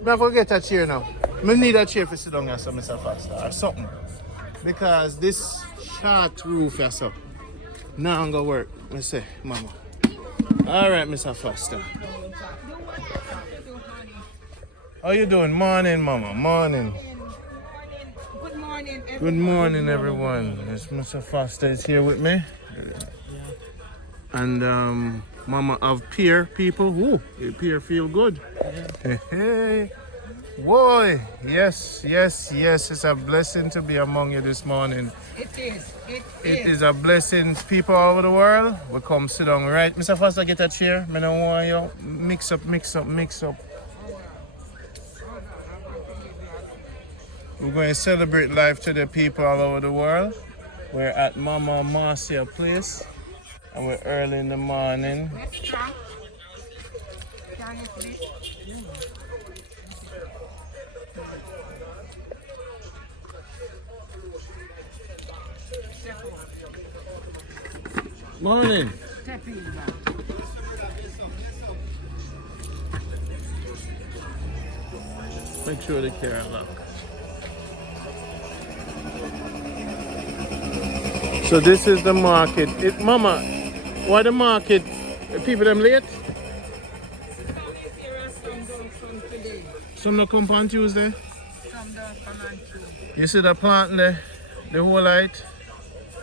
I'm going to get a chair now. I need a chair for sit down here, so Mr. Foster, or something. Because this short roof here, so. Now I'm going to work. Let's say, Mama. All right, Mr. Foster. How you doing? Morning, Mama. Morning. Good morning, everyone. Good morning, everyone. Yes, Mr. Foster is here with me. And Mama have peer people. Ooh, the peer feel good. Hey, hey. Boy, yes. It's a blessing to be among you this morning. It is. It is a blessing. People all over the world will come sit down. Right, Mr. Foster, get a chair. I don't want you mix up. We're going to celebrate life to the people all over the world. We're at Mama Marcia place. And we're early in the morning. Morning. Make sure the car lock. So this is the market. Mama, why the market? People them late? Some don't come on Tuesday? Some don't come on Tuesday. You see the plant there? The whole light?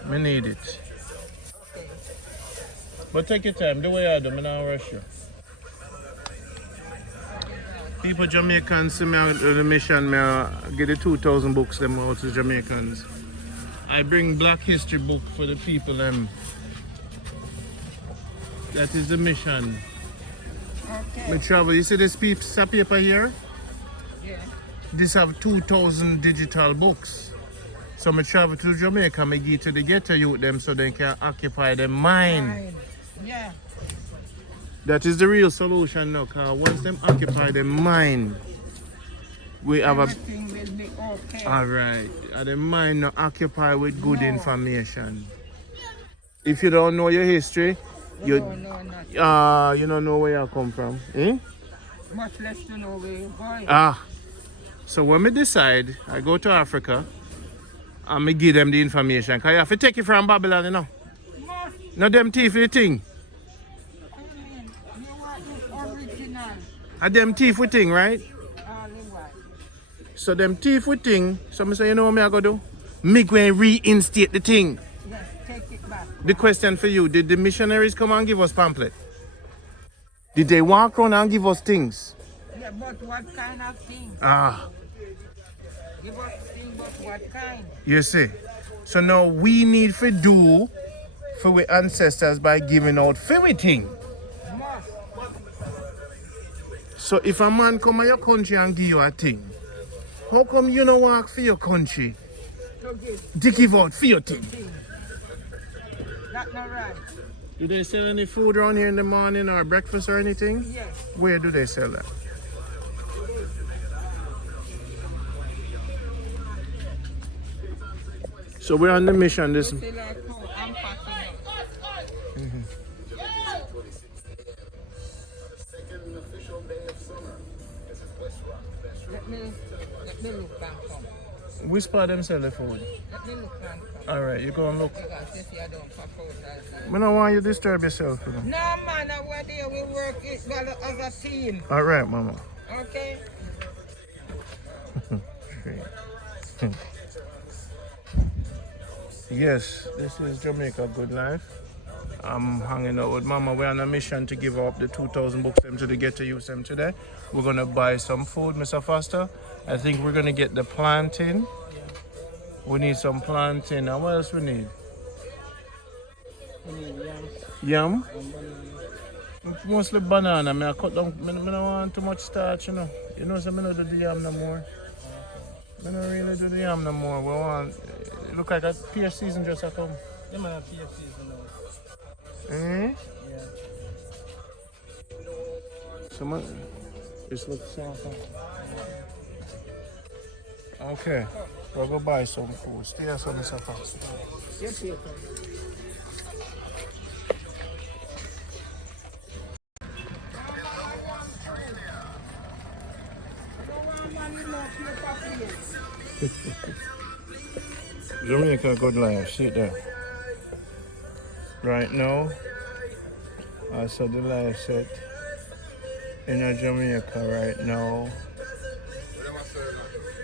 Me need it. But take your time, the way I do, I'm not rush you. People Jamaicans see me out of the mission, I get the 2,000 books them out to Jamaicans. I bring Black History book for the people them. That is the mission. Okay. Me travel. You see this piece of paper here? Yeah. This have 2,000 digital books. So I travel to Jamaica, I give to the ghetto youth them so they can occupy their mind. Yeah. That is the real solution now, because once them occupy their mind, we have Everything will be okay. Alright. And the mind not occupied with good information. If you don't know your history, you don't know where you come from. Eh? Much less to know where you're going. So when we decide, I go to Africa and I give them the information. Because you have to take it from Babylon, you know. Not them thief the thing. You want the original. And them thief with thing, right? So them thief with thing, so I say, you know what I go do? Me go and reinstate the thing. Yes, take it back. The question for you, did the missionaries come and give us pamphlet? Did they walk around and give us things? Yeah, but what kind of thing? Give us thing, but what kind? You see. So now we need to do for our ancestors by giving out for thing. Must. So if a man come to your country and give you a thing, how come you don't work for your country to give out for your thing? That's not right. Do they sell any food around here in the morning or breakfast or anything? Yes. Where do they sell that? So we're on the mission this. I'm packing it. Let me look back home. Which part them sell the food? Let me look back home. Alright, you go and look. Because if you don't pack out, I don't want you to disturb yourself. You know? no man, we're there, we work it well as a team. Alright, Mama. Okay? Yes, this is Jamaica Good Life. I'm hanging out with Mama. We're on a mission to give up the 2,000 books them to the ghetto youth them today. We're going to buy some food, Mr. Foster. I think we're going to get the plantain. We need some plantain. And what else we need? We need Yam? yam. Mostly banana. I cut down. I don't want too much starch, you know. You know, so I don't do the yam no more. I don't really do the yam no more. We want... It look like a pear season just a come. They might have pear season now. Eh? Yeah. Some this looks soft. Okay. We'll go buy some food. Stay here, so Mr. Foster. Yes, yes. Jamaica good life, see there. Right now, I saw the life set in a Jamaica right now.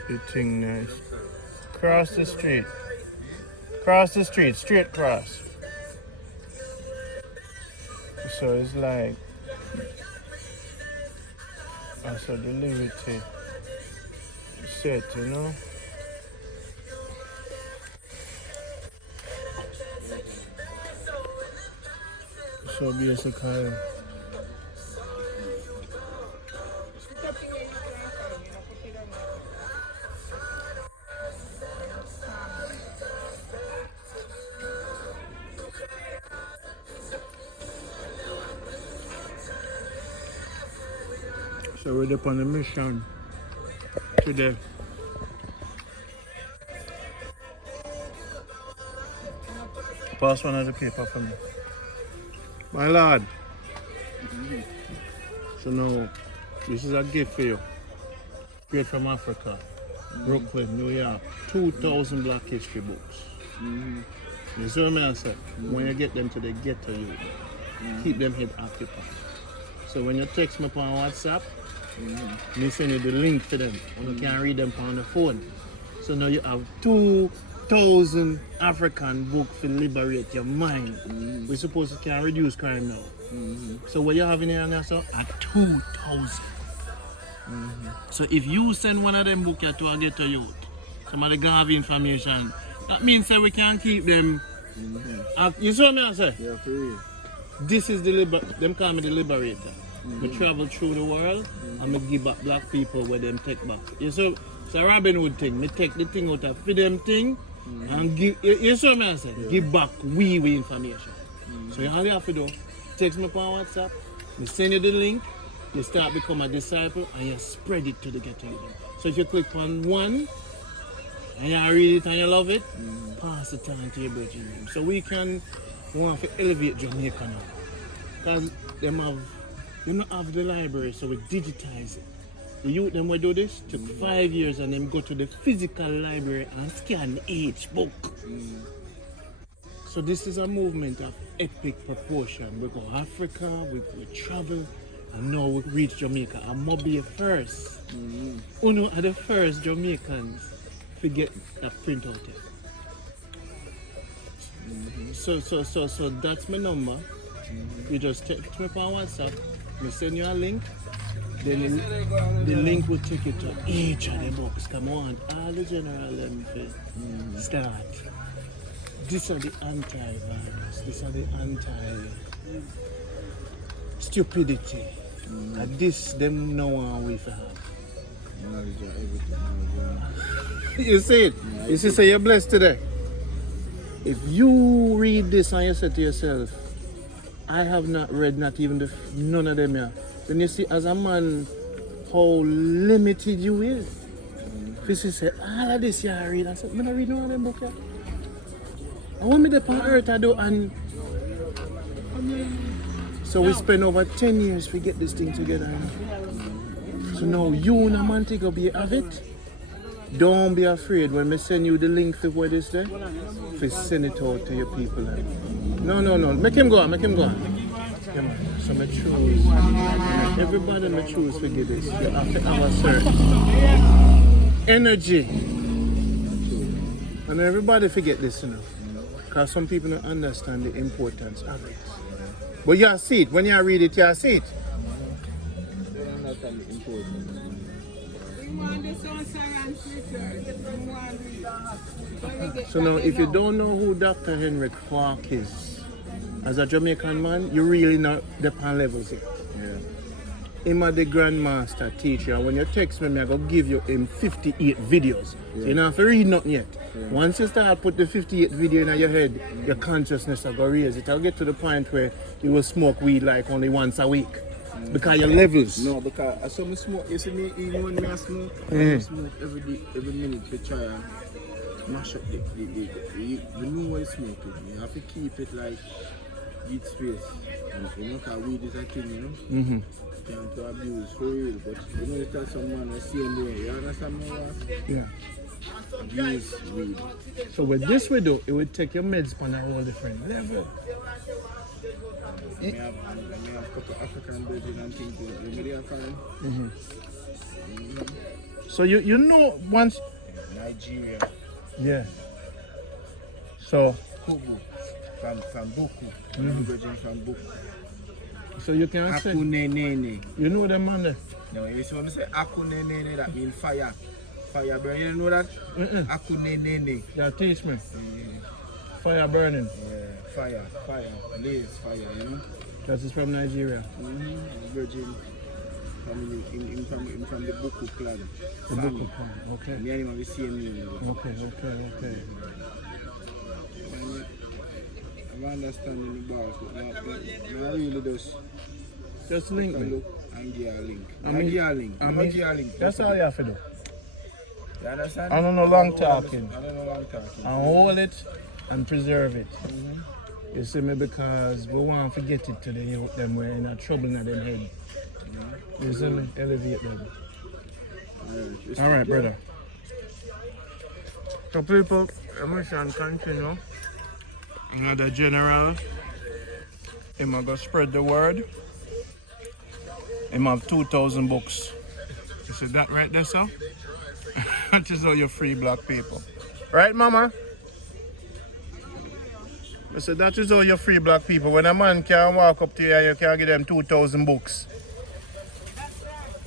The thing nice. Cross the street. Cross the street, straight cross. So it's like I saw the liberate set, you know. So basically so we're up on a mission today. Pass one of the paper for me. My lord. So now, this is a gift for you. Straight from Africa. Brooklyn, New York. 2,000 Black History books. You see what I say? When you get them to the ghetto youth, keep them head occupied. So when you text me on WhatsApp, me send you the link for them. And you can read them on the phone. So now you have 2,000 African books to liberate your mind. We're supposed to can reduce crime now. So what you have in here now, so at 2,000. So if you send one of them books to a ghetto youth, somebody can have information. That means that we can keep them. You see what I say? Yeah, for real. This is them call me the liberator. We travel through the world and we give back black people where them take back. You see, it's a Robin Hood thing. Me take the thing out of for them thing and give. You see what I say? Yeah. Give back we information. So all you have to do, text me on WhatsApp. We send you the link. You start become a disciple and you spread it to the ghetto. So if you click on one and you read it and you love it, pass it on to your brethren. So we want to elevate Jamaica now. Because they don't have the library, so we digitize it. The youth them will do this, took 5 years and them go to the physical library and scan each book. So this is a movement of epic proportion. We go Africa, we travel, and now we reach Jamaica. And Mobay first. Uno are the first Jamaicans to get that printout here. So that's my number. You just text me on WhatsApp, we send you a link, then the link will take you to each of the books. Come on, all the general them start. These are the anti-virus, these are the anti-stupidity. And this, them know how we have. You see it? You see, so you're blessed today. If you read this and you say to yourself, I have not read not even none of them here, then you see as a man how limited you is. If you say, all of this you read, I said, I'm not reading all of them books here. I want me to on earth I do, and so we spend over 10 years to get this thing together. So now you and Montego Bay have it. Don't be afraid when we send you the link to where this there. To send it out to your people. No. Make him go on. Yeah, man. So I choose. Everybody I choose to get this. You have to have a certain energy. And everybody forget this, you know. Because some people don't understand the importance of it. But you see it. When you read it, you see it. They don't understand the importance. So now, if you don't know who Dr. Henrik Clarke is, as a Jamaican man, you really not the pan levels yet. Yeah. Him the grandmaster teacher. When you text me, I'm going to give you him 58 videos. Yeah. So you don't have to read nothing yet. Yeah. Once you start put the 58 video in your head, your consciousness will go raise it. I'll get to the point where you will smoke weed like only once a week. Because your levels. No, because I saw me smoke. You see me, even when I smoke, I smoke every day, every minute to try and mash up you know what you smoke. You have to keep it like give space. And you know, because weed is a thing, you know. Mm-hmm. Can't to abuse for real, but you know, it's not someone the same way. You understand me? Yeah. Abuse weed. So with this we do, it would take your meds on a whole different level. I have a couple African brethren and things that they are fine. Mm-hmm. So you know once. Nigeria. Yeah. So. Kubu. From Buku. Mm-hmm. From Buku. So you can say. Akunenene. You know them man there? No, you see when I say akunenene, that means fire. Fire burn. You know that? Akunenene. Yeah, teach me. Fire burning. Yeah, fire. Blaze fire, you know? That is from Nigeria. Virgin family from the Buku clan. The Buku clan, okay. And the animal we see him. Okay. I'm understanding the bars, but not really just link me. And give a link. I'm give a link. That's all you have to do. You understand? I don't know long talking. I don't know long talking. And hold it and preserve it. You see me, because we want to forget it to the youth, them we're in a trouble in their head. You see me? Elevate them. Alright, brother. So people, mission continue. Another general. Him going to spread the word. Him have 2,000 books. You see that right there, sir? That is all your free black people. Right, mama? I said, that is all your free black people. When a man can walk up to you and you can give them 2,000 books. That's right.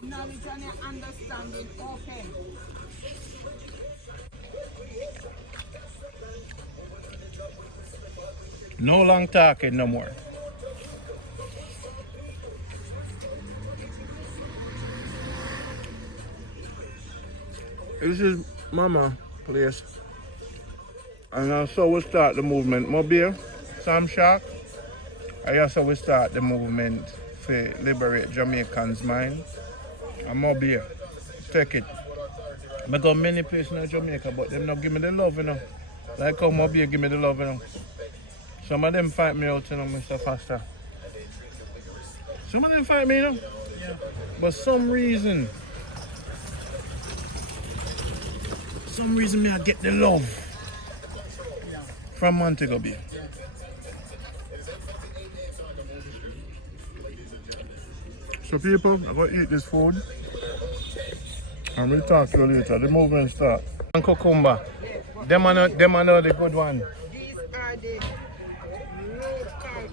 Knowledge and understanding open. No long talking no more. This is Mama place. And also we start the movement. Mobay, Sam Shark. And also we start the movement to liberate Jamaicans' mind. And Mobay, take it. I got many places in Jamaica, but them not give me the love, you know. Like how Mobay give me the love, you know. Some of them fight me out, you know, Mr. Foster. Some of them fight me, you know. Yeah. But some reason me I get the love from Montego Bay. So people, I'm going to eat this food and we'll talk to you later. The movement start. And cucumber. Them are not the good one. These are the local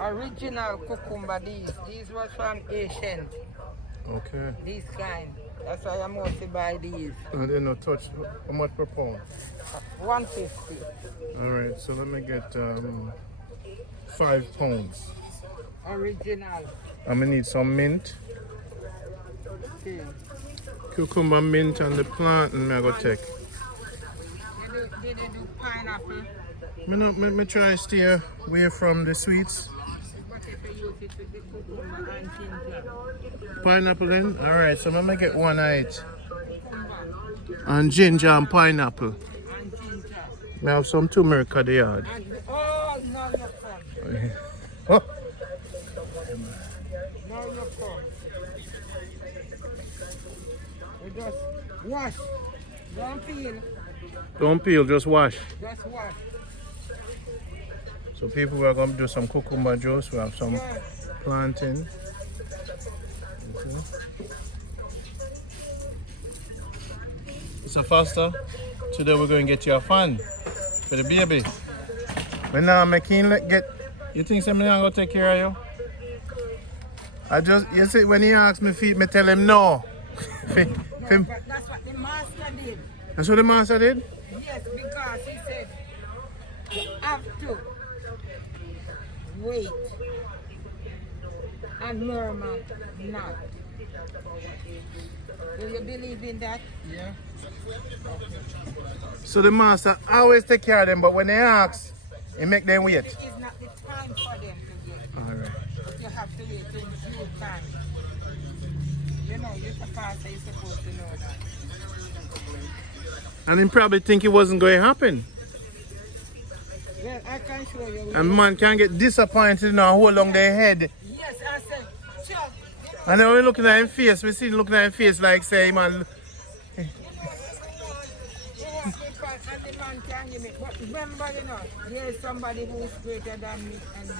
original cucumber. These was from Asian. Okay. These kind. That's why I mostly buy these. And they not touch. How much per pound? 150. Alright, so let me get 5 pounds. Original. I'm gonna need some mint. Okay. Cucumber, mint, and the plant, and I go take. Did they do pineapple? Me try to stay away from the sweets. But if you use it with the cucumber and ginger. Pineapple then? Alright, so I'm gonna get one of it. Cucumber And ginger and pineapple. and ginger. I have some turmeric at the yard. And oh, now you're fun. Oh, Now you're fun. We just wash. Don't peel. don't peel, just wash. Just wash. So people, we're going to do some cucumber juice. We have some Yeah. plantain. Mr. Foster, today we're going to get you a fan for the baby. But now I'm making get. You think somebody going to take care of you? You see, when he asks me feed, me tell him no. But that's what the master did. That's what the master did? Yes, because he said you have to wait and murmur not. Do you believe in that? Yeah. So the master always take care of them, but when they ask, he make them wait. It is not the time for them to get. Alright. But you have to wait in due time. You know, you're the pastor, you're supposed to know that. And he probably think it wasn't going to happen. Well, I can show you. And man can get disappointed now, hold on their head. Yes, I said, Chuck. And then we looking at him face, we see him looking at him face like say, man. And the man can give me. But remember, you know, there is somebody who is greater than me and you.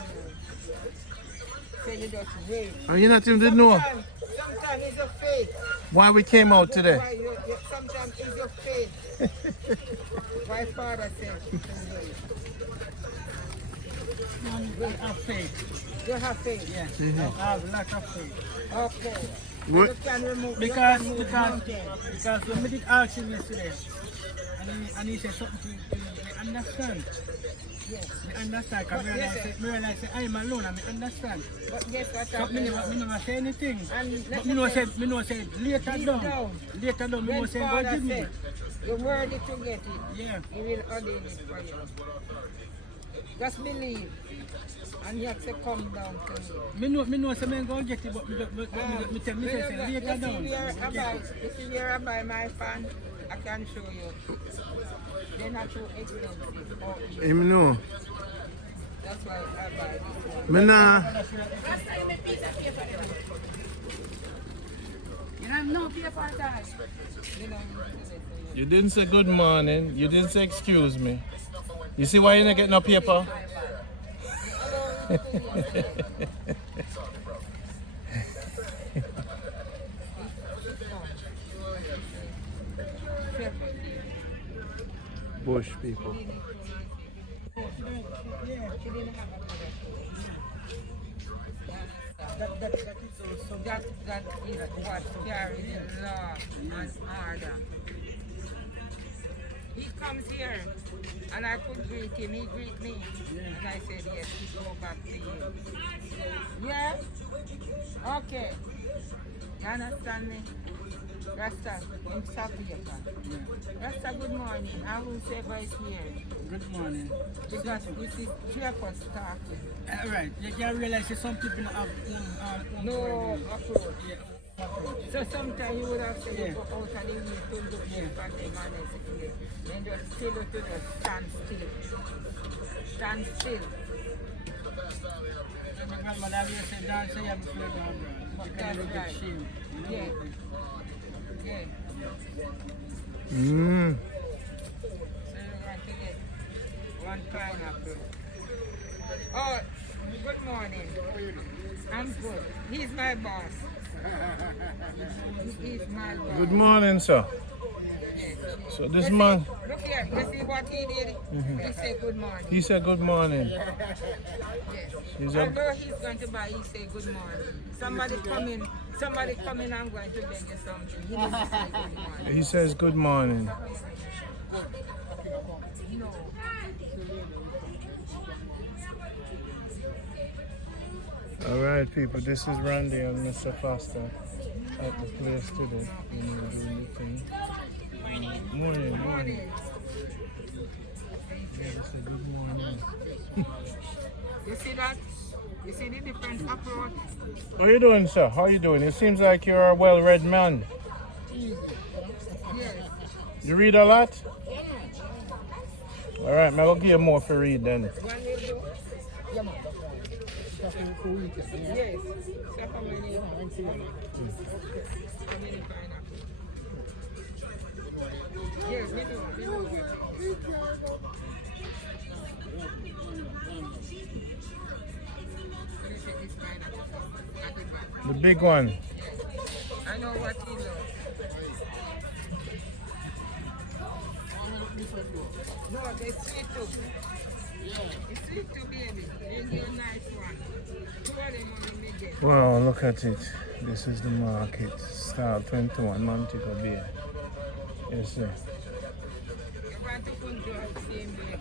So you just wait. And you not even did know Sometimes it's your faith. why we came out today. Sometimes it's your faith. My father said, We have faith. you have faith. Yeah. I have a lot of faith. Okay. What? You can remove, Because you can remove mountains. when we did ask him yesterday, and he said something to me, I understand. Yes. I understand, because I realize I'm alone, I understand. But guess what But happened? me never say anything. And But me know said later down, me know When say Father God give me. said, you're worthy to get it. Yeah. He will ordain it for you. Just believe. And you have to come down to me. Me know say me go get it, but me tell me say later down. You see where I buy my fan? I can show you. They're not too expensive. Or Him know. that's why I buy this one. Me nah. You have no paper at all. You know, You didn't say good morning. You didn't say excuse me. You see why you not get no paper? Bush people. That is what carries law and order. He comes here and I could greet him, he greet me. And I said, yes, he go back to you. Yeah? Okay. You understand me? Rasta, in Sapiaka. Rasta, good morning. And whosoever is here. Good morning. Because this is 3 of us talking. Right, you can realize that some people have No approach. Yeah. So sometimes you would have said you go out and you need to look for them and then just tell you to just stand still. Stand still. And my grandmother always said, don't say I'm afraid of God. Because you get shame. Yeah. Yeah. Mm. So you want to get one pineapple. Oh, good morning. I'm good. He's my boss. He's my boss. Good morning, sir. Yes. So this You man, see, look here, you see what he did? He said good morning. he said good morning. Yes. He's Although he's going to buy, he say good morning. Somebody come in and going to beg you something. He didn't say good morning. He says good morning. No. All right, people. This is Randy and Mr. Foster at the place today. You know, doing the thing. Morning. Morning. Yeah, they say good morning. You see that? You see the different approach? How you doing, sir? How you doing? It seems like you're a well-read man. Yes. You read a lot? All right, I'm going to give you more for read then. One will do. Yes. Stop how many? How many pineapples? Yes, we do. The big one. I know what he loves. No, they're sweet too. It's sweet too, baby. They're a nice one. Two of them on the get. Wow, look at it. This is the market. Star 21, Montego Bay. Yes, sir. You want to put your same way.